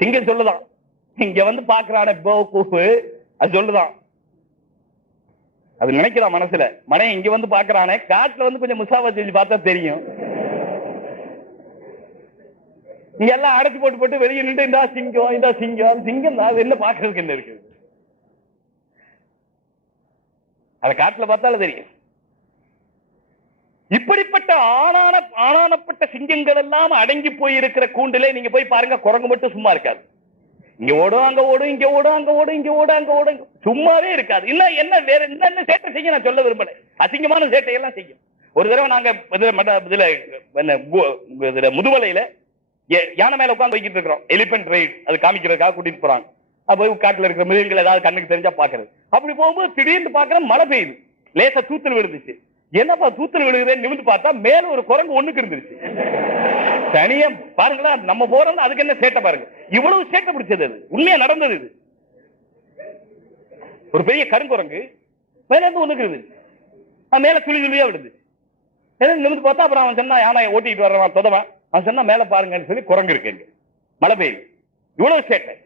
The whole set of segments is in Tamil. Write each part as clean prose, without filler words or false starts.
சிங்கம் சொல்லுதான், இங்க வந்து பாக்குறான அது சொல்லுதான், அது நினைக்கிறான் மனசுல, மனை இங்க வந்து பாக்குறானே, காட்டுல வந்து கொஞ்சம் முசாவா செஞ்சு பார்த்தா தெரியும். இங்க எல்லாம் அடைச்சு போட்டு போட்டு வெளியே நின்று இந்தா சிங்கம் இந்தா சிங்கம் சிங்கம் தான், அது என்ன பாக்குறதுக்கு என்ன இருக்கு? அதை காட்டுல பார்த்தாலும் தெரியும். இப்படிப்பட்ட ஆனானப்பட்ட சிங்கங்கள் எல்லாம் அடங்கி போய் இருக்கிற கூண்டிலே நீங்க போய் பாருங்க, குரங்கு மட்டும் சும்மா இருக்காது. இங்க ஓடும் அங்க ஓடும், இங்க ஓடும் அங்க ஓடும், இங்க ஓடும் அங்க ஓடும், சும்மாவே இருக்காது. இல்ல என்ன வேற என்ன சேட்டை செய்ய நான் சொல்ல விரும்பல, அசிங்கமான சேட்டையெல்லாம் செய்யும். ஒரு தடவை நாங்க முதுமலையில யானை மேல உட்கார்ந்து வைக்கிட்டு இருக்கிறோம், எலிபென்ட் ரைட் அது காமிக்கிறதுக்காக கூட்டிட்டு போறாங்க. அப்ப காட்டுல இருக்கிற மிருகங்கள் ஏதாவது கண்ணுக்கு தெரிஞ்சா பாக்குறது. அப்படி போகும்போது திடீர்னு பாக்குற மழை பெய்யுது, லேசா தூத்தல் விழுந்துச்சு. என்னப்பா தூத்தல் விழுகுதுன்னு நிமிந்து பார்த்தா மேல ஒரு குரங்கு ஒண்ணுக்கு இருந்துச்சு. தனியா பாருங்களா, நம்ம போறோம், அதுக்கு என்ன சேட்டை பாருங்க, இவ்வளவு சேட்டை பிடிச்சது. அது உண்மையா நடந்தது. இது ஒரு பெரிய கருங்குரங்கு மேல இருந்து ஒண்ணுக்கு இருந்துச்சு, மேல துளி துளியா விடுது. நிமிந்து பார்த்தா அப்புறம் அவன் சொன்னா, யானை ஓட்டிட்டு வர்றவன் தொதவன், அவன் சொன்னா மேல பாருங்கன்னு சொல்லி குரங்கு இருக்கு, மழை பெய்யுது. இவ்வளவு சேட்டை.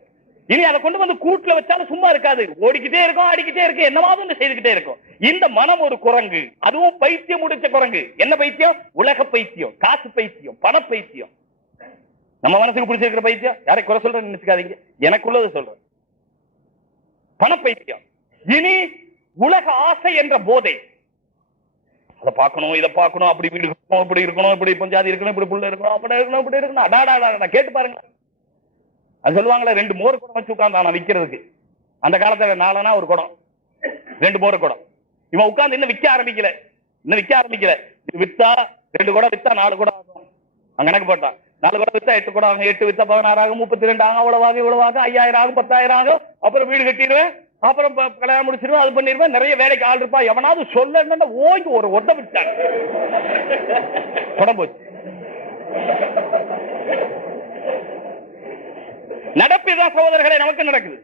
இனி அதை கொண்டு வந்து கூட்டுல வச்சாலும் சும்மா இருக்காது, ஓடிக்கிட்டே இருக்கும், ஆடிக்கிட்டே இருக்கு, என்னவாவது செய்துகிட்டே இருக்கும். இந்த மனம் ஒரு குரங்கு, அதுவும் பைத்தியம் முடிச்ச குரங்கு. என்ன பைத்தியம்? உலக பைத்தியம், காசு பைத்தியம், பண பைத்தியம். நம்ம மனசுக்கு பிடிச்சிருக்கிற பைத்தியம், யாரை குறை சொல்றேன்னு நினைச்சுக்காதீங்க, எனக்குள்ளது சொல்றேன், பண பைத்தியம். இனி உலக ஆசை என்ற போதை, அதை பார்க்கணும், இதை பார்க்கணும், அப்படி வீடு இருக்கணும், இப்படி இருக்கணும், இப்படி பஞ்சாதி இருக்கணும், இப்படி புள்ள இருக்கணும், அப்படி இருக்கணும், இப்படி இருக்கணும். அடாடா கேட்டு பாருங்க. அது சொல்லுவாங்களே, 2 மோர் குடம் வச்சு உட்கார்ந்து விற்கிறதுக்கு. அந்த காலத்துல 4 ஒரு குடம், 2 மோர் குடம். இவன் உட்கார்ந்து இன்னும் விற்க ஆரம்பிக்கல. வித்தா 2 குடம் வித்தா 4 குடம் ஆகும். அவன் கணக்கு போட்டான். 4 குடம் வித்தா 8 குடம் ஆகும், 8 வித்தா 16 ஆகும், 32 ஆகும், அவ்வளவாக 5000 ஆகும், 10,000 ஆகும். அப்புறம் வீடு கட்டிடுவேன், அப்புறம் கல்யாணம் முடிச்சிருவேன், அது பண்ணிடுவேன், நிறைய வேலைக்கு ஆள் இருப்பா. எவனாவது சொல்ல ஓங்கி ஒரு ஒட்ட விட்டான், குடம் போச்சு. நடப்பு தான் சகோதரர்களே நமக்கு நடக்குது.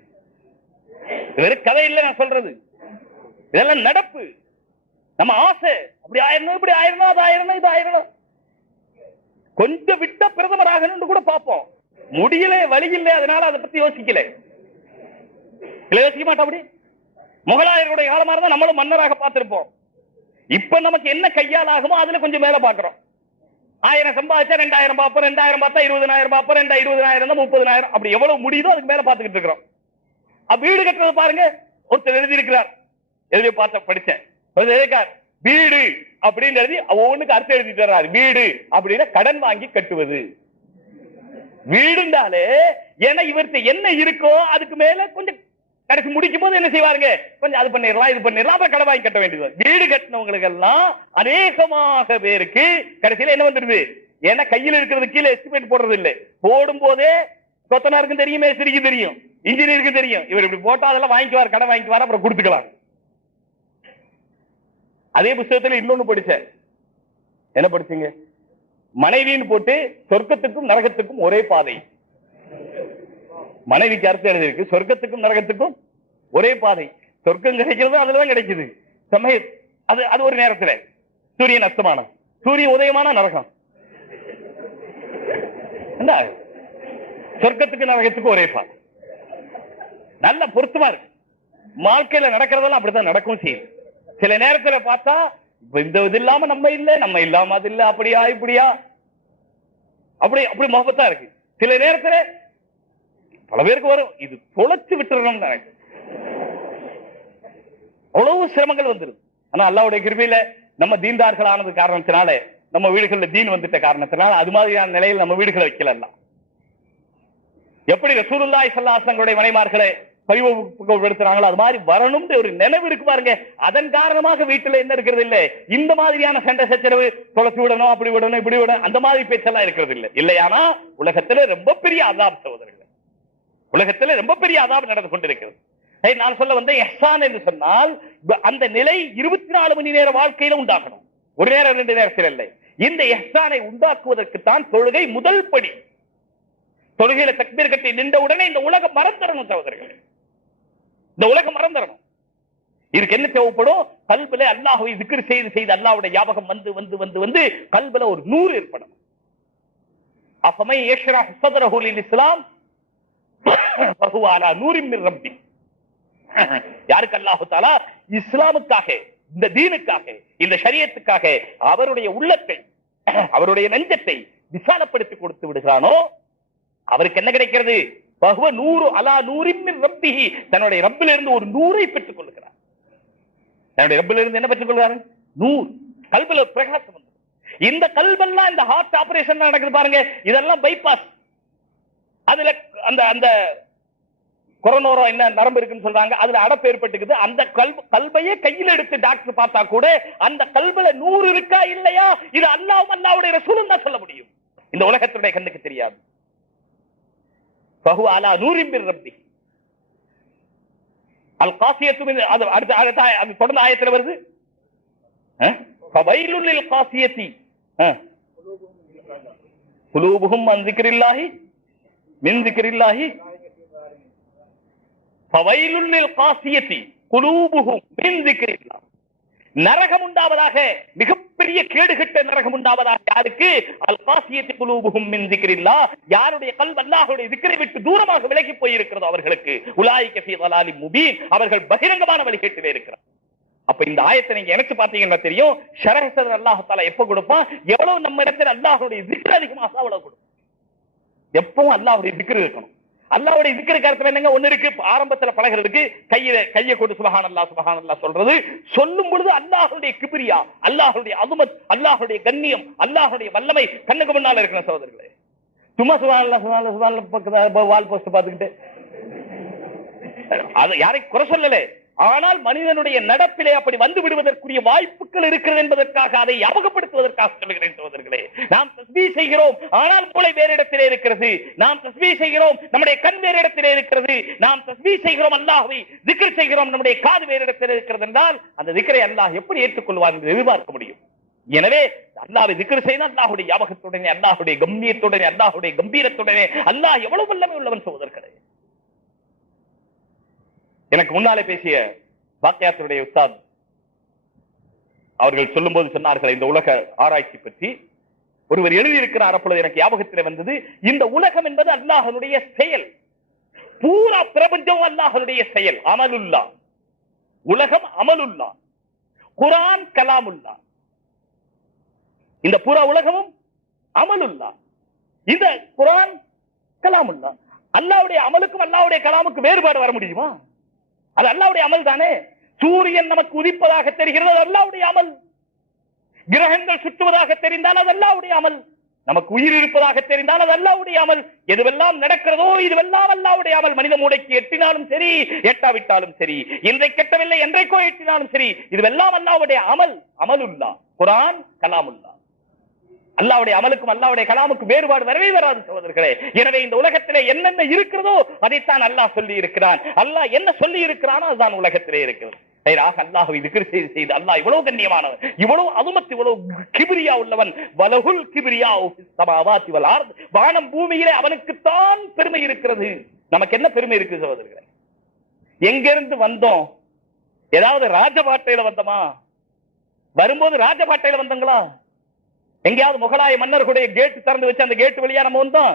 வெறும் கதை இல்லை நான் சொல்றது, இதெல்லாம் நடப்பு. நம்ம ஆசை அப்படி ஆயிரணும், இப்படி ஆயிரணும், அது ஆயிரணும், இது ஆயிரணும். கொஞ்சம் விட்ட பிரதமர் ஆகணும்னு கூட பார்ப்போம், முடியல, வழி இல்லை, அதனால அதை பத்தி யோசிக்கல. யோசிக்க மாட்டோம். அப்படி முகலாயர்களுடைய காலமா இருந்தா நம்மளும் மன்னராக பார்த்திருப்போம். இப்ப நமக்கு என்ன கையால் ஆகுமோ அதுல கொஞ்சம் மேல பாக்குறோம். 1000 சம்பாதிச்சா 2000 பார்ப்போம், 2000 பார்த்தா 20,000 பார்ப்போம், 20,000 30,000, அப்படி எவ்வளவு முடியுதோ அதுக்கு மேல பாத்துக்கிட்டு இருக்கிறோம். வீடு கட்டுறது பாருங்க, ஒருத்தர் எழுதி இருக்கிறார், எழுதி பார்த்த படிச்சேன், வீடு அப்படின்னு எழுதி ஒவ்வொன்றுக்கு அர்த்தம் எழுதிட்டு வர்றாரு. வீடு அப்படின்னா கடன் வாங்கி கட்டுவது. வீடுண்டாலே ஏன்னா இவர்கிட்ட என்ன இருக்கோ அதுக்கு மேல கொஞ்சம் கடைசி முடிக்கும் போது என்ன செய்வாருங்க, கொஞ்சம் அது பண்ணிடலாம், இது பண்ணிடலாம், அப்புறம் கடன் வாங்கி கட்ட வேண்டியது. வீடு கட்டினவங்களுக்கு எல்லாம் அநேகமாக பேருக்கு கடைசியில என்ன வந்துருது, ஏன்னா கையில் இருக்கிறது கீழே எஸ்டிமேட் போடுறது இல்லை. போடும் போதே கொத்தனாருக்கும் தெரியும், மேஸ்திரிக்கு தெரியும், இன்ஜினியருக்கு தெரியும், இவர் இப்படி போட்டா அதெல்லாம் வாங்கிக்குவார், கடன் வாங்கிக்குவார், அப்புறம் கொடுத்துக்கலாம். அதே புத்தகத்தில் இன்னொன்னு படிச்சேன். என்ன படிச்சீங்க? மனைவின்னு போட்டு சொர்க்கத்துக்கும் நரகத்துக்கும் ஒரே பாதை. மனைவிக்கு அர்த்தம் எழுதிருக்கு, சொர்க்கத்துக்கும் நரகத்துக்கும் ஒரே பாதை. சொர்க்கம் கிடைக்கிறது அதுலதான் கிடைக்குது. சமயம் அது ஒரு நேரத்தில் சூரியன் அஸ்தமானம், சூரியன் உதயமான நரகம். சொர்க்கத்துக்கு நரகத்துக்கு ஒரே பாதை. நல்ல பொருத்தமா இருக்கு. வாழ்க்கையில நடக்கிறதெல்லாம் அப்படித்தான் நடக்கும் செய்யும். சில நேரத்தில் பார்த்தா இந்த இது இல்லாம நம்ம இல்ல, நம்ம இல்லாம அது இல்ல, அப்படியா இப்படியா, அப்படி அப்படி முகப்பத்தா இருக்கு. சில நேரத்தில் பல பேருக்கு வரும், இது தொலைச்சு விட்டுறணும், அவ்வளவு சிரமங்கள் வந்துருது. ஆனா அல்லாஹ்வுடைய கிருபையில நம்ம தீன்தார்கள் ஆனது காரணத்தினால, நம்ம வீடுகள்ல தீன் வந்துட்ட காரணத்தினால அது மாதிரியான நிலையில் நம்ம வீடுகளை வைக்கலாம். எப்படி ரசூலுல்லாஹி ஸல்லல்லாஹு அலைஹி வஸல்லம் மனைமார்களை பரிவுபடுத்துறாங்களோ அது மாதிரி வரணும்னு ஒரு நினைவு இருக்கு பாருங்க. அதன் காரணமாக வீட்டுல என்ன இருக்கிறது இல்லை, இந்த மாதிரியான சண்டை சச்சரவு, தொலைச்சு விடணும், அப்படி விடணும், இப்படி விடணும், அந்த மாதிரி பேச்செல்லாம் இருக்கிறது இல்லை. இல்லையானா உலகத்துல ரொம்ப பெரிய அதாப் சகோதரர்கள், உலகத்துல ரொம்ப பெரிய அதாப் நடந்து கொண்டிருக்கிறது. நான் சொல்ல வந்த இஹ்சான் என்று சொன்னால் அந்த நிலை 24 மணி நேர வாழ்க்கையில உண்டாகணும், ஒரு நேரம் 2 நேரத்தில் இல்லை. இந்த இஹ்சானை உண்டாக்குவதற்குத்தான் தொழுகை முதல் படி. தொழுகையில தக்பீர் கட்டி நின்ற உடனே இந்த உலகம் மறந்துடணும் சகோதரர்களே, இந்த உலகம் மறந்துடணும். இதுக்கு என்ன தேவைப்படும்? கல்புல அல்லாஹ்வை திக்ர் செய்து அல்லாஹ்வுடைய ஞாபகம் வந்து வந்து வந்து வந்து கல்புல ஒரு நூறு ஏற்படும். அஃபமை யஷ்ரஹ் ஸத்ரஹு லில் இஸ்லாம் யாருக்கு? அல்லாஹு தஆலா இஸ்லாமுக்காக, இந்த தீனுக்காக, இந்த ஷரியத்துக்காக அவருடைய உள்ளத்தை, அவருடைய நெஞ்சத்தை விசாலப்படுத்தி கொடுத்து விடுகிறானோ அவருக்கு என்ன கிடைக்கிறது? பஹுவ நூறு அலா நூரின் மின் ரப்பிஹி, தன்னுடைய ரப்பிலிருந்து ஒரு நூரை பெற்றுக் கொள்கிறார். தன்னுடைய ரப்பிலிருந்து என்ன பெற்றுக் கொள்கிறார்? நூறு. கல்வில பிரகாசம் வந்து, இந்த கல்வெல்லாம் இந்த ஹார்ட் ஆபரேஷன் நடக்குது பாருங்க, இதெல்லாம் பைபாஸ். அதுல அந்த அந்த கொரோனோரோ என்ன நரம்பு இருக்குன்னு சொல்றாங்க, அதுல அடப்பு ஏற்பட்டுக்குது. அந்த கல்வையே கையில் எடுத்து டாக்டர் பார்த்தா கூட அந்த கல்வில 100 இருக்கா இல்லையா, இது அல்லாஹ்வும் அல்லாஹ்வுடைய ரசூலும் தான் சொல்ல முடியும். இந்த உலகத்துடைய கண்ணுக்கு தெரியாது. ஃபஹு அலா நூரின் மின் ரப்பி. அல் காசியத்து மின், அது அடுத்த அது தொடர்ந்து ஆயத்துல வருது. ஃபவைலுல் லில் காசியத்தி குலூபுஹும் அன் ஸிக்ரில்லாஹி மின் ஸிக்ரில்லாஹி ஃபவைலுல் லில் காசியத்தி குலூபுஹும் மின் ஸிக்ரில்லாஹ். நரகம் உண்டாவதாக, மிகப்பெரிய கேடுகட்ட நரகம் உண்டாவதாக. யாருக்கு? அல் காசியத்தி குலூபுஹும் மின் ஸிக்ரில்லாஹ். யாருடைய கல்வ் அல்லாஹ்வுடைய ஸிக்ரை விட்டு தூரமாக விலகி போய் இருக்கிறதோ அவர்களுக்கு உலாயிக ஃபீ ضلال முபீன், அவர்கள் பகிரங்கமான வழிகேட்டிலே இருக்கிறார். அப்ப இந்த ஆயத்தை நீங்க எனக்கு பாத்தீங்கன்னா தெரியும், ஷரஹ் சத்ர் அல்லாஹ் தஆலா எப்ப கொடுப்பான்? எவ்வளவு நம்ம இடத்துல அல்லாஹ்வுடைய ஸிக்ர் அதிகமாக அவ்வளவு கொடுப்பான். எப்பவும் அல்லாஹ்வுடைய ஸிக்ர் இருக்கணும். அல்லாஹ்வுடைய ஸிக்ருக்கு அர்த்தம் என்னங்க? ஒன்னு இருக்கு, ஆரம்பத்துல பழகிறதுக்கு கையை கொண்டு சுப்ஹானல்லாஹ் சுப்ஹானல்லாஹ் சொல்றது. சொல்லும் பொழுது அல்லாஹ்வுடைய கிப்ரியா, அல்லாஹ்வுடைய அஸமத், அல்லாஹ்வுடைய கண்ணியம், அல்லாஹ்வுடைய வல்லமை கண்ணுக்கு முன்னால இருக்கிற சகோதரர்களே. சும்மா சுப்ஹானல்லாஹ் சுப்ஹானல்லாஹ் சுப்ஹானல்லாஹ் பக்கத்துல வால் போஸ்ட் பாத்துக்கிட்டு அது யாரையும் குறை சொல்லல. ஆனால் மனிதனுடைய நடப்பிலே அப்படி வந்து விடுவதற்குரிய வாய்ப்புகள் இருக்கிறது என்பதற்காக, அதை ஞாபகப்படுத்துவதற்காக சொல்கிறேன் சகோதரர்களே. நாம் தஸ்பீஹ் செய்கிறோம், ஆனால் மூளை வேறு இடத்திலே இருக்கிறது. நாம் தஸ்பீஹ் செய்கிறோம், நம்முடைய கண் வேறு இடத்திலே இருக்கிறது. நாம் தஸ்பீஹ் செய்கிறோம், அல்லாஹ்வை ஸிக்ர் செய்கிறோம், நம்முடைய காது வேறு இடத்திலே இருக்கிறது என்றால் அந்த ஸிக்ரை அல்லாஹ் எப்படி ஏற்றுக்கொள்வார் என்று எதிர்பார்க்க முடியும்? எனவே அல்லாஹ்வை ஸிக்ர் செய்தால் அல்லாஹ்வுடைய ஞாபகத்துடனே, அல்லாஹ்வுடைய கம்பீரத்துடனே, அல்லாஹ்வுடைய கம்பீரத்துடனே அல்லாஹ் எவ்வளவு வல்லமை உள்ளவன் சகோதரர்களே. எனக்கு முன்னாலே பேசிய பாக்கியாத்துடைய உஸ்தாத் அவர்கள் சொல்லும் போது சொன்னார்கள், இந்த உலக ஆராய்ச்சி பற்றி ஒருவர் எழுதியிருக்கிறார். அப்பொழுது எனக்கு ஞாபகத்தில் வந்தது, இந்த உலகம் என்பது அல்லாஹ்வுடைய செயல், பூரா பிரபஞ்சம் அல்லாஹ்வுடைய செயல். அமலுல்லா, உலகம் அமலுல்லா, குர்ஆன் கலாமுல்லா. இந்த பூரா உலகமும் அமலுல்லா, இந்த குர்ஆன் கலாமுல்லா. அல்லாஹ்வுடைய அமலுக்கும் அல்லாஹ்வுடைய கலாமுக்கு வேறுபாடு வர முடியுமா? அது அல்லாஹ்வுடைய அமல் தானே. சூரியன் நமக்கு உதிப்பதாக தெரிகிறது, அது அல்லாஹ்வுடைய அமல். கிரகங்கள் சுற்றுவதாக தெரிந்தால் அது அல்லாஹ்வுடைய அமல். நமக்கு உயிர் இருப்பதாக தெரிந்தால் அது அல்லாஹ்வுடைய அமல். எதுவெல்லாம் நடக்கிறதோ இதுவெல்லாம் அல்லாஹ்வுடைய அமல். மனித மூளைக்கு எட்டினாலும் சரி, எட்டாவிட்டாலும் சரி, இன்றைக்கு எட்டவில்லை என்றைக்கோ எட்டினாலும் சரி, இதுவெல்லாம் அல்லாஹ்வுடைய அமல். அமலுல்லா, குர்ஆன் கலாமுல்லா. அல்லாஹ்வுடைய அமலுக்கும் அல்லாஹ்வுடைய கலாமுக்கு வேறுபாடு வரவே வராது சகோதரர்களே. எனவே இந்த உலகத்திலே என்னென்ன இருக்கிறதோ அதைத்தான் அல்லாஹ் சொல்லி இருக்கிறான். அல்லாஹ் என்ன சொல்லி இருக்கிறானோ அதுதான் உலகத்திலே இருக்கிறது. அல்லாஹ்வை ஸிக்ர் செய்து அல்லாஹ் இவ்வளவு கண்ணியமானவன், இவ்வளவு அதுமத், இவ்வளவு கிப்ரியா உள்ளவன். வலஹுல் கிப்ரியா ஃபிஸ் ஸமாவாதி வல் அர்த். வானம் பூமியிலே அவனுக்குத்தான் பெருமை இருக்கிறது. நமக்கு என்ன பெருமை இருக்கு சகோதரர்களே? எங்கிருந்து வந்தோம்? ஏதாவது ராஜபாட்டையில வந்தோமா? வரும்போது ராஜபாட்டையில வந்தங்களா? எங்கேயாவது முகலாய மன்னர்களுடைய கேட் திறந்து வச்சு அந்த கேட் வழியா நம்ம வந்தோம்?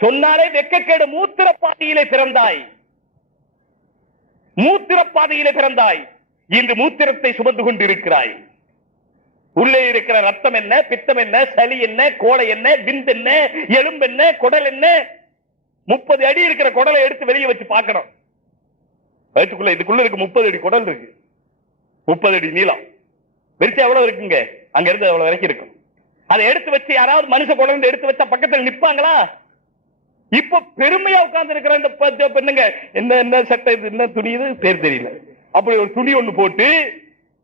சொன்னாலே வெட்கக்கேடு. மூத்திரப்பாதையிலே பிறந்தாய், மூத்திரப்பாதையிலே பிறந்தாய். இன்று மூத்திரத்தை சுமந்து கொண்டிருக்கிறாய். உள்ளே இருக்கிற ரத்தம் என்ன, பித்தம் என்ன, சளி என்ன, கோளை என்ன, விந்து என்ன, எலும்பு என்ன, குடல் என்ன? 30 அடி இருக்கிற குடலை எடுத்து வெளியே வச்சு பார்க்கணும். வயிற்றுக்குள்ள இதுக்குள்ள இருக்கு 30 அடி குடல் இருக்கு, 30 அடி நீளம். விரிச்சு எவ்வளவு இருக்குங்க? அங்க இருந்து அவ்வளவு வரைக்கும் இருக்கும். அதை எடுத்து வச்சு யாராவது மனுஷ குழந்தை எடுத்து வச்சா பக்கத்தில் நிப்பாங்களா? இப்ப பெருமையா உட்கார்ந்து இருக்கிற இந்த பெண்ணுங்க, என்ன என்ன சட்டை, இது என்ன துணி, இது பேர் தெரியல, அப்படி ஒரு துணி ஒண்ணு போட்டு,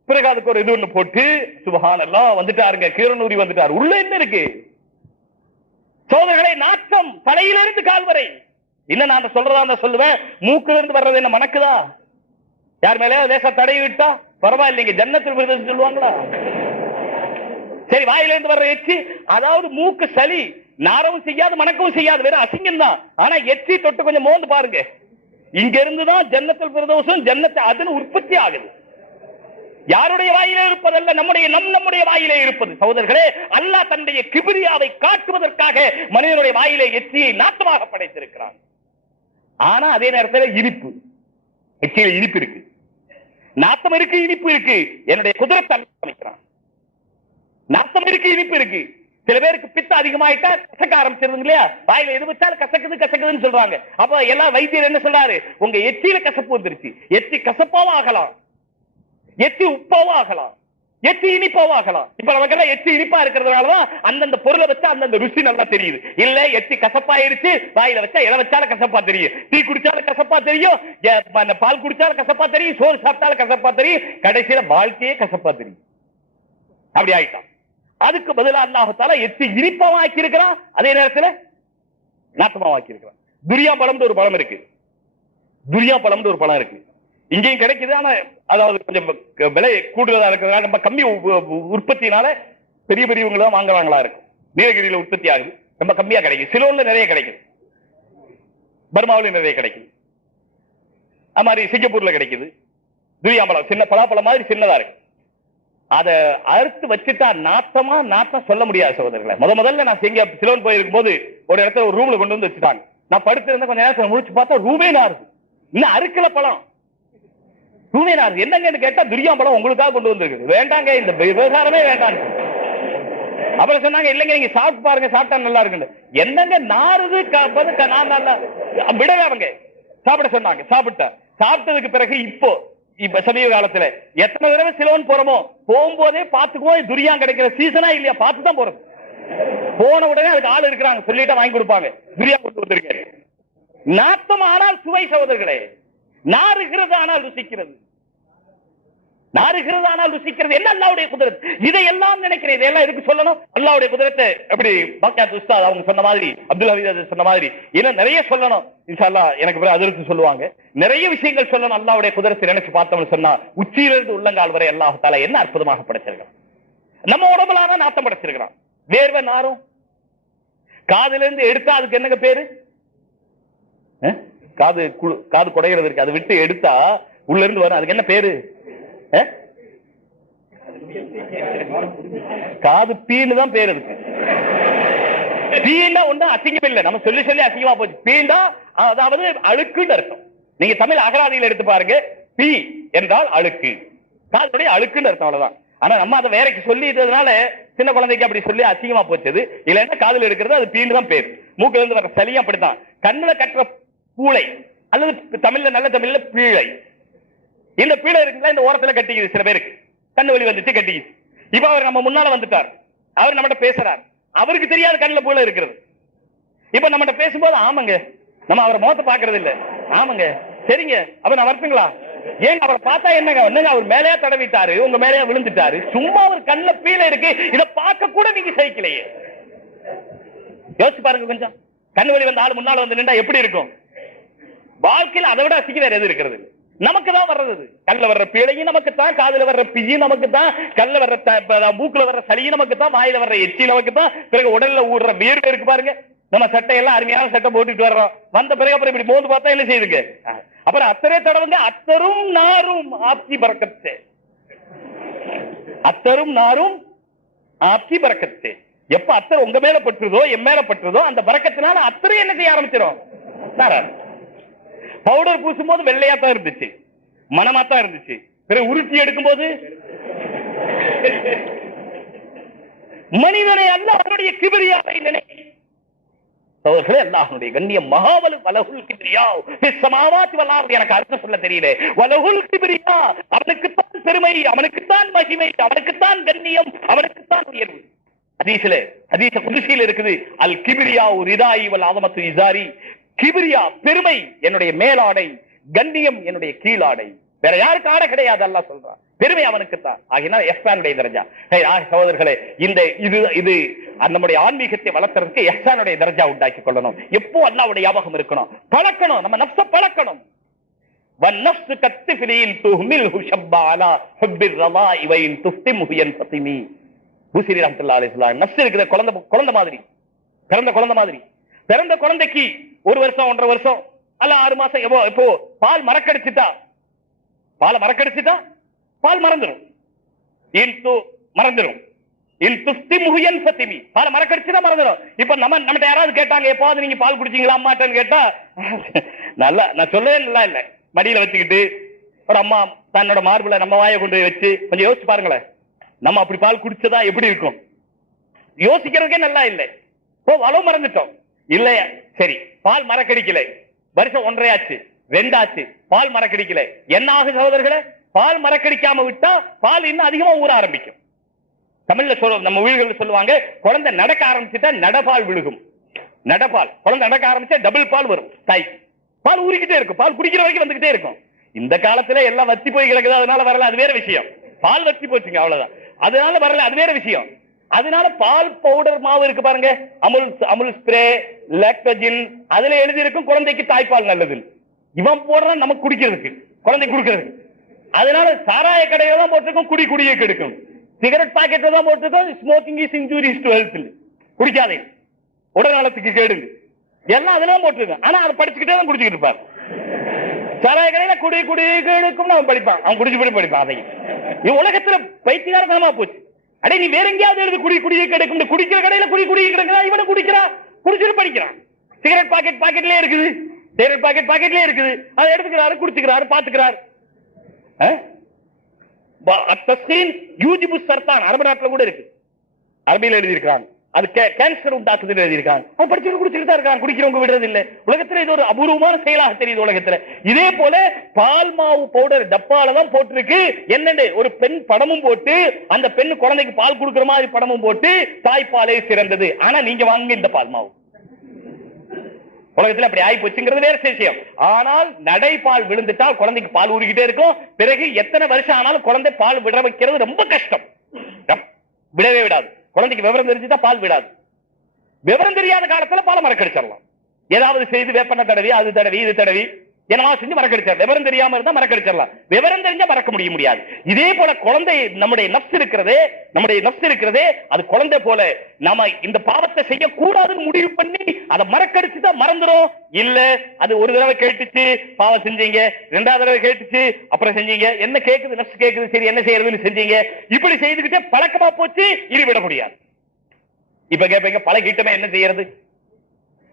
பிறகு அதுக்கு ஒரு இது ஒண்ணு போட்டு, சுப்ஹானல்லாஹ் வந்துட்டாருங்க, கீரனூரி வந்துட்டாரு. உள்ள என்ன இருக்கு சோதரர்களை? நாட்டம் தலையிலிருந்து கால் வரை. இல்ல நான் சொல்றதா நான் சொல்லுவேன், மூக்குல இருந்து வர்றது என்ன மணக்குதா? யார் மேலே லேசா தடவி விட்டா பரவாயில்லைங்க, ஜன்னத்தில் விருது சொல்லுவாங்களா? சரி, வாயிலிருந்து வர்ற எச்சி, அதாவது மூக்கு சளி, நாரவும் செய்யாது, மணக்கவும் செய்யாது, வேற அசிங்கம் தான். ஆனா எச்சி தொட்டு கொஞ்சம் மோந்து பாருங்க, இங்க இருந்துதான் ஜன்னத்தில் பிரதோஷம், ஜன்னத்தை அதுன்னு உற்பத்தி ஆகுது. யாருடைய வாயிலே இருப்பதல்ல, நம்முடைய வாயிலே இருப்பது. சகோதரர்களே, அல்லாஹ் தன்னுடைய கிப்ரியாவை காட்டுவதற்காக மனிதனுடைய வாயிலே எச்சியை நாட்டமாக படைத்திருக்கிறான். ஆனா அதே நேரத்தில் இனிப்பு, எச்சியில இனிப்பு இருக்கு, நாத்தம் இருக்கு, இனிப்பு இருக்கு. என்னுடைய குதிரத்தை அமைக்கிறான். நாத்தம் இருக்கு, இனிப்பு இருக்கு. சில பேருக்கு பித்தம் அதிகமாயிட்டா கசக்க ஆரம்பிச்சிருது இல்லையா, வாயில எது வச்சாலும் கசக்குது கசக்குதுன்னு சொல்றாங்க. அப்ப எல்லாம் வைத்தியர் என்ன சொல்றாரு, உங்க எச்சியில கசப்பு வந்துருச்சு. எச்சி கசப்பாவும் ஆகலாம், எச்சி உப்பாவும் ஆகலாம், எச்சி இனிப்பாவும் ஆகலாம். இப்ப நமக்கெல்லாம் எச்சி இனிப்பா இருக்கிறதுனாலதான் அந்தந்த பொருளை வச்சா அந்தந்த ருசி நல்லா தெரியுது. இல்ல எச்சி கசப்பாயிருச்சு, வாயில வச்சா எதை வச்சாலும் கசப்பா தெரியும். டீ குடிச்சாலும் கசப்பா தெரியும், பால் குடிச்சாலும் கசப்பா தெரியும், சோறு சாப்பிட்டாலும் கசப்பா தெரியும், கடைசியில வாழ்க்கையே கசப்பா தெரியும். அப்படி ஆயிட்டான். அதுக்கு பதிலா அல்லாஹ் தஆலா எச்சி இனிப்பாவும் ஆக்கி இருக்கிறான், அதே நேரத்தில் நாத்தமாவும் ஆக்கி இருக்கிறான். துரியா பழம்னு ஒரு பழம் இருக்கு, துரியா பழம்னு ஒரு பழம் இருக்கு, இங்கேயும் கிடைக்குது. ஆனா அதாவது கொஞ்சம் விலை கூடுதலா இருக்கிறதுனால ரொம்ப கம்மி உற்பத்தினால பெரிய பெரியவங்களும் வாங்குறாங்களா இருக்கு. நீலகிரியில உற்பத்தி ஆகுது, ரொம்ப கம்மியா கிடைக்கும். சிலோன்ல நிறைய கிடைக்குது, பர்மாவில நிறைய கிடைக்குது, அது மாதிரி சிங்கப்பூர்ல கிடைக்குது. துரியாம்பழம் சின்ன பலாப்பழம் மாதிரி சின்னதா இருக்கு. அதை அறுத்து வச்சுட்டா நாத்தமா நாத்தம் சொல்ல முடியாது சகோதரர்களை. முதல்ல நான் சிலோன் போயிருக்கும் போது ஒரு இடத்துல ஒரு ரூம்ல கொண்டு வந்து வச்சுட்டாங்க. நான் படுத்திருந்த கொஞ்ச நேரத்தில் முடிச்சு பார்த்தா ரூமே நாருது, இன்னும் அறுக்கல பழம், ரூமே நாருது. என்னங்கன்னு கேட்டா துரியாம்பழம் உங்களுக்காக கொண்டு வந்திருக்கு, வேண்டாங்க இந்த விவகாரமே வேண்டாங்க. அப்புறம் சொன்னாங்க இல்லங்க நீங்க சாப்பிட்டு பாருங்க, சாப்பிட்டா நல்லா இருக்கு. என்னங்க நாருது விடவே அவங்க சாப்பிட சொன்னாங்க. சாப்பிட்டதுக்கு பிறகு இப்ப சமீப காலத்துல எத்தனை தடவை சிலோன் போறோமோ போகும்போதே பாத்துக்குவோம் துரியான் கிடைக்கிற சீசனா இல்லையா பார்த்துதான் போறது. போன உடனே அதுக்கு ஆள் இருக்கிறாங்க, சொல்லிட்டு வாங்கி கொடுப்பாங்க. துரியா கொண்டு வந்திருக்கேன். நாத்தம் ஆனால் சுவை சகோதரர்களே, நாறுகிறது ஆனால் ருசிக்கிறது, நாறுகிறது ஆனால் ருசிக்கிறது. என்ன அல்லாஹ்வுடைய குதிரத். இதையெல்லாம் நினைக்கிறேன், இதெல்லாம் எதுக்கு சொல்லணும்? அல்லாஹ்வுடைய குதிரத்தை எப்படி பாக்கியாத் உஸ்தாத் அவங்க சொன்ன மாதிரி, அப்துல் ஹமீத் சொன்ன மாதிரி இன்னும் நிறைய சொல்லணும். இன்ஷா அல்லாஹ் எனக்கு பிறகு அதிர்த்து சொல்லுவாங்க. நிறைய விஷயங்கள் சொல்லணும். அல்லாஹ்வுடைய குதிரத்தை நினைச்சு பார்த்தோம்னு சொன்னா உச்சியிலிருந்து உள்ளங்கால் வரை அல்லாஹ் தஆலா என்ன அற்புதமாக படைச்சிருக்கான். நம்ம உடம்புல நாத்தம் படைச்சிருக்கிறான். வேர்வை நாரும், காதுல இருந்து எடுத்தா அதுக்கு என்னங்க பேரு? காது குடைகிறது இருக்கு, அதை விட்டு எடுத்தா உள்ள இருந்து வரும், அதுக்கு என்ன பேரு? காது பீன்னு தான் பேர் இருக்கு. பீண்டா ஒண்ணு அசிங்கம் இல்லை, நம்ம சொல்லி சொல்லி அசிங்கமா போச்சு. பீண்டா அதாவது அழுக்குன்னு அர்த்தம். நீங்க தமிழ் அகராதியில் எடுத்து பாருங்க, பீ என்றால் அழுக்கு, காதுடைய அழுக்குன்னு அர்த்தம், அவ்வளவுதான். ஆனா நம்ம அதை வேறைக்கு சொல்லிட்டதுனால சின்ன குழந்தைக்கு அப்படி சொல்லி அசிங்கமா போச்சது. இல்லைன்னா காதுல எடுக்கிறது அது பீண்டு தான் பேர். மூக்குல இருந்து வர சளியும் அப்படித்தான். கண்ணுல கட்டுற பூளை அல்லது தமிழ்ல நல்ல தமிழ்ல பீழை. இந்த பீழை இருக்குங்களா இந்த ஓரத்துல கட்டிக்குது, சில பேருக்கு கண்ணு வலி வந்துச்சு கட்டிக்குது. இப்ப அவர் நம்ம முன்னால வந்துட்டார், அவர் நம்மகிட்ட பேசுறார், அவருக்கு தெரியாத கண்ணுல பூளை இருக்கிறது. இப்ப நம்மகிட்ட பேசும்போது ஆமாங்க, நம்ம அவரை முகத்தை பாக்குறது இல்ல, ஆமாங்க சரிங்க அப்ப நான் வரட்டுங்களா, ஏங்க அவரை பார்த்தா என்னங்க என்னங்க அவர் மேலேயே தடவிட்டாரு, உங்க மேலேயே விழுந்துட்டாரு, சும்மா ஒரு கண்ணுல பீழை இருக்கு, இதை பார்க்க கூட நீங்க சகிக்கலையே. யோசிச்சு பாருங்க கொஞ்சம். கண்ணு வலி வந்த ஆள் முன்னால வந்து நின்றா எப்படி இருக்கும்? வாழ்க்கையில் அதை விட அசிக்க வேற எது இருக்கிறது? நமக்கு தான் வர்றது. கல்ல வர்ற பீழையும் நமக்கு தான், காதுல வர்ற பியும் நமக்கு தான், கல்ல வர்ற மூக்குல வர்ற சளியும் நமக்கு தான், வாயில வர்ற எச்சி நமக்கு தான், பிறகு உடல்ல ஊடுற வேர்வை இருக்கு பாருங்க. நம்ம சட்டையெல்லாம் அருமையான சட்டை போட்டுட்டு வர்றோம், வந்த பிறகு அப்புறம் இப்படி மோந்து பார்த்தா என்ன செய்யுதுங்க? அப்புறம் அத்தரை தடவுங்க. அத்தரும் நாரும் ஆப்தி பறக்கத்தே, அத்தரும் நாரும் ஆப்தி பறக்கத்தே. எப்ப அத்தர் உங்க மேல பற்றுதோ என் மேல பற்றுதோ அந்த பறக்கத்தினால அத்தரை என்ன செய்ய ஆரம்பிச்சிடும்? பவுடர் பூசும் போது வெள்ளையா தான் இருந்துச்சு, மனமா தான் இருந்துச்சு, பிறகு உருட்டி எடுக்கும் போது மனிதனை அல்லாஹ்வுடைய கிபிரியாவை நினை. அல்லாஹ்வுடைய கண்ணியம் மகாவலு வலகுல் கிபிரியா பிஸ்ஸமாவாத்தி வல் அர்தி. எனக்கு அர்த்தம் சொல்ல தெரியல. வலகுல் கிபிரியா, அவனுக்குத்தான் பெருமை, அவனுக்குத்தான் மகிமை, அவனுக்குத்தான் கண்ணியம், அவனுக்குத்தான் உயர்வு. ஹதீஸ் குதுஸில இருக்குது, அல் கிபிரியா ரிதாயி வல் அஸமத்து இஸாரி. கிபிரியா பெருமை என்னுடைய மேலாடை, கண்ணியம் என்னுடைய கீழாடை. வேற யாருக்கு ஆடை கிடையாது அல்லாஹ் சொல்றான். பெருமை அவனுக்குத்தான். ஆகினால் இஹ்சானுடைய தரஜா. சகோதரர்களே, இது நம்முடைய ஆன்மீகத்தை வளர்க்கறதுக்கு இஹ்சானுடைய தரஜா உண்டாக்கி கொள்ளணும். எப்போ அல்லாஹ்வுடைய ஞாபகம் இருக்கணும், பழக்கணும், நம்ம நஃப்ஸ பழக்கணும். வன்னஃப்ஸு கத்திஃபிலின் துஹ்மில்ஹு ஷப்பா அலா ஹுப்பிர் ரவாஇ வ இன் துஃப்திம்ஹு யன்ஃபதிமி. பூசிரி ரஹ்மத்துல்லாஹி அலைஹி வஸல்லம் நஃப்ஸ் இருக்கிற குழந்தை மாதிரி, பிறந்த குழந்தை மாதிரி. பிறந்த குழந்தைக்கு 1 வருஷம் 1.5 வருஷம் அல்ல 6 மாசம் இப்போ பால் மறக்கடிச்சுட்டா பால் மறந்துடும், மறந்துடும். பால் மறக்கடிச்சுதான் மறந்துடும். இப்ப நம்ம யாராவது கேட்டாங்க எப்பாவது நீங்க பால் குடிச்சீங்களா அம்மாட்டன்னு கேட்டா நல்லா நான் சொல்லவே நல்லா இல்ல. மடியில வச்சுக்கிட்டு ஒரு அம்மா தன்னோட மார்புல நம்ம வாயை கொண்டு போய் வச்சு கொஞ்சம் யோசிச்சு பாருங்களேன், நம்ம அப்படி பால் குடிச்சதா எப்படி இருக்கும்? யோசிக்கிறதுக்கே நல்லா இல்லை. அளவு மறந்துட்டோம் இல்லையா? சரி, பால் மறக்கடிக்கல, வருஷம் 1.5 ஆச்சு, 2 ஆச்சு, பால் மறக்கடிக்கல. என்ன ஆகும் சகோதரர்களே? பால் மறக்கடிக்காம விட்டா பால் இன்னும் அதிகமா ஊற ஆரம்பிக்கும். தமிழ்ல நம்ம வீடுகள் சொல்லுவாங்க, குழந்தை நடக்க ஆரம்பிச்சுட்டா நடபால் விழுகும். நடபால், குழந்தை நடக்க ஆரம்பிச்சா டபுள் பால் வரும். தாய் பால் ஊறிக்கிட்டே இருக்கும், பால் குடிக்கிற வரைக்கும் வந்துகிட்டே இருக்கும். இந்த காலத்துல எல்லாம் வத்தி போய் கிடக்குது, அதனால வரல, அது வேற விஷயம். பால் வத்தி போச்சுங்க, அவ்வளவுதான், அதனால வரல, அது வேற விஷயம். அதனால பால் பவுடர் மாவு இருக்கு பாருங்க, அமுல் ஸ்ப்ரே, லாக்டோஜன், அதுல எழுதி இருக்கும் குழந்தைக்கு தாய்ப்பால் நல்லது. இவன் போடுறான் நமக்கு குடிக்கிறதுக்கு, குழந்தை குடுக்கிறதுக்கு. அதனால சாராய கடையில தான் போட்டிருக்கோம் குடியை கெடுக்கும், சிகரெட் பாக்கெட்ல தான் போட்டிருக்கோம் smoking is injurious to health, குடிக்காதே உடல் நலத்துக்கு கேடுங்க, எல்லாம் அதெல்லாம் போட்டிருக்கோம். ஆனா அதை படிச்சுக்கிட்டே தான் குடிச்சுக்கிட்டு இருப்பார். சாராய கடையில குடி கெடுக்கும் அவன் படிப்பான், அவன் குடிச்சு படிப்பான். அதை உலகத்துல பைத்தியகாரத்தனமா போச்சு. அடே நீ வேற எங்கேயாவது எழுது குடியை கிடைக்கும், குடிக்கிற கடையில குடியை கிடைக்கிறா, இவனை குடிச்சிட்டு படிக்கிறான். சிகரெட் பாக்கெட்லயே இருக்குது, சிகரெட் பாக்கெட்லயே இருக்குது, அதை எடுத்துக்கிறாரு, குடிச்சுக்கிறாரு, பாத்துக்கிறாரு. அரபு நாட்டுல கூட இருக்கு, அரபியில் எழுதியிருக்காங்க, அது கேன்சர் உண்டாக்குதுன்னு எழுதியிருக்காங்க. அவன் படிச்சு குடிச்சுட்டு தான் இருக்கான், குடிக்கிறவங்க விடுறது இல்ல. உலகத்துல இது ஒரு அபூர்வமான செயலாக தெரியுது உலகத்துல. இதே போல பால் மாவு பவுடர் டப்பால தான் போட்டிருக்கு. என்னென்ன ஒரு பெண் படமும் போட்டு, அந்த பெண் குழந்தைக்கு பால் கொடுக்கிற மாதிரி படமும் போட்டு, தாய்ப்பாலே சிறந்தது. ஆனா நீங்க வாங்க இந்த பால் மாவு, உலகத்துல அப்படி ஆகி போச்சுங்கிறது வேற விஷயம். ஆனால் நடைபால் விழுந்துட்டால் குழந்தைக்கு பால் ஊறிக்கிட்டே இருக்கும். பிறகு எத்தனை வருஷம் ஆனாலும் குழந்தை பால் விட வைக்கிறது ரொம்ப கஷ்டம், விடவே விடாது. குழந்தைக்கு விவரம் தெரிஞ்சுட்டா பால் விடாது. விவரம் தெரியாத காலத்துல பாலை மறக்கடிச்சிடலாம், ஏதாவது செய்து வேப்பன தடவி, அது தடவி, இது தடவி, என்னவா செஞ்சு மறக்கடிச்சிடலாம். விவரம் தெரியாம இருந்தா மறக்கடிச்சிடலாம், விவரம் தெரிஞ்சா மறக்க முடியாது. இதே போல குழந்தை, நம்முடைய நப்ஸ் இருக்கிறதே, அது குழந்தை போல. நம்ம இந்த பாவத்தை செய்யக்கூடாதுன்னு முடிவு பண்ணி அதை மறக்கடிச்சுதான் மறந்துடும். இல்ல அது ஒரு தடவை கேட்டுச்சு, பாவம் செஞ்சீங்க, 2வது தடவை கேட்டுச்சு, அப்புறம் செஞ்சீங்க, என்ன கேக்குது, நப்ஸ் கேக்குது, சரி என்ன செய்யறதுன்னு செஞ்சீங்க. இப்படி செய்துகிட்டே பழக்கமா போச்சு, இனி விட முடியாது. இப்ப கேட்பீங்க பழகிட்டமே என்ன செய்யறது?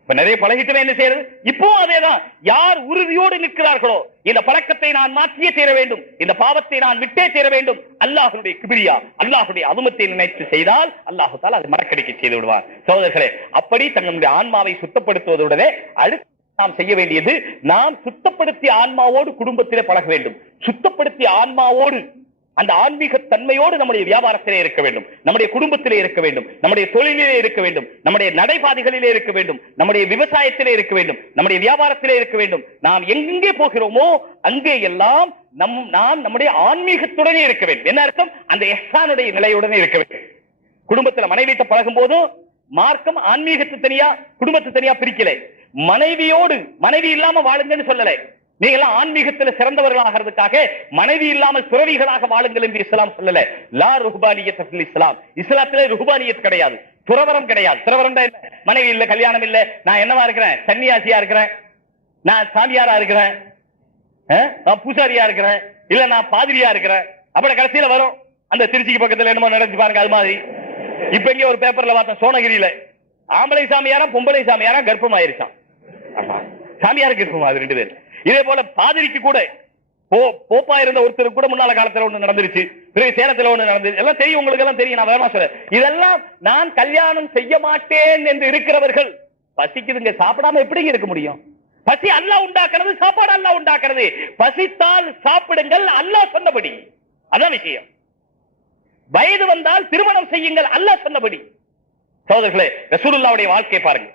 நிறைய பழகிட்டமே என்ன செய்யறது? இப்போ அதேதான். யார் உறுதியோடு நிற்கிறார்களோ, இந்த பழக்கத்தை நான் மாற்றியே தீர வேண்டும், இந்த பாவத்தை நான் விட்டே தீர வேண்டும், அல்லாஹ்வுடைய கிபிரியா, அல்லாஹ்வுடைய அதுமத்தை நினைத்து செய்தால் அல்லாஹ் தஆலா அதை மறக்கடிக்க செய்து விடுவார். சகோதரர்களே, அப்படி தங்களுடைய ஆன்மாவை சுத்தப்படுத்துவதுடனே அடுத்து நாம் செய்ய வேண்டியது, நாம் சுத்தப்படுத்திய ஆன்மாவோடு குடும்பத்திலே பழக வேண்டும். சுத்தப்படுத்திய ஆன்மாவோடு, அந்த ஆன்மீக தன்மையோடு நம்முடைய வியாபாரத்திலே இருக்க வேண்டும், நம்முடைய குடும்பத்திலே இருக்க வேண்டும், நம்முடைய தொழிலிலே இருக்க வேண்டும், நம்முடைய நடைபாதைகளிலே இருக்க வேண்டும், நம்முடைய விவசாயத்திலே இருக்க வேண்டும், நம்முடைய வியாபாரத்திலே இருக்க வேண்டும். நாம் எங்கே போகிறோமோ அங்கே எல்லாம் நாம் நம்முடைய ஆன்மீகத்துடனே இருக்க வேண்டும். என்ன அர்த்தம்? அந்த இஹ்சானுடைய நிலையுடனே இருக்க வேண்டும். குடும்பத்தில் மனைவிட்ட பழகும் போதும் மார்க்கம் ஆன்மீகத்தை தனியா குடும்பத்தை தனியா பிரிக்கல. மனைவியோடு, மனைவி இல்லாம வாழுங்கன்னு சொல்லல. நீங்க ஆன்மீகத்தில் சிறந்தவர்களாகிறதுக்காக மனைவி இல்லாமல் துறவிகளாக வாழுங்கள் என்று இஸ்லாம் சொல்லல. லா ருஹ்பானியத் ஃபில் இஸ்லாம், இஸ்லாத்திலே ருஹ்பானியத் கிடையாது, துறவரம் கிடையாது. துறவரம் என்ன? மனைவி இல்ல, கல்யாணம் இல்ல, நான் என்னவா இருக்கிறேன், சன்னியாசியா இருக்கிறேன், நான் சாமியாரா இருக்கிறேன், நான் பூசாரியா இருக்கிறேன், இல்ல நான் பாதிரியா இருக்கிறேன். அப்படி கடைசியில வரும் அந்த திருச்சிக்கு பக்கத்துல என்னமோ நடந்து பாருங்க, அது மாதிரி. இப்ப இங்க ஒரு பேப்பர்ல பார்த்தேன், சோனகிரியில ஆம்பளை சாமியாரா பொம்பளை சாமியாரா கர்ப்பம் ஆயிருச்சான். சாமியாருக்கு கர்ப்பம், அது 2 பேர். இதே போல பாதிரிக்கு கூட, போப்பா இருந்த ஒருத்தருக்கு கூட முன்னால காலத்துல ஒண்ணு நடந்துருச்சு, பிறகு சேலத்துல ஒண்ணு நடந்துச்சு, எல்லாம் தெரியும், உங்களுக்கு எல்லாம் தெரியும். நான் வேற சொல்றேன், இதெல்லாம் நான் கல்யாணம் செய்ய மாட்டேன் என்று இருக்கிறவர்கள், பசிக்குதுங்க சாப்பிடாம எப்படிங்க இருக்க முடியும்? பசி அல்லாஹ் உண்டாக்குறது, சாப்பாடு அல்லாஹ் உண்டாக்குறது. பசித்தால் சாப்பிடுங்கள், அல்லாஹ் சொன்னபடி, அதான் விஷயம். வயது வந்தால் திருமணம் செய்யுங்கள், அல்லாஹ் சொன்னபடி. சகோதரர்களே, ரசூலுல்லாஹ்வுடைய வாழ்க்கை பாருங்க.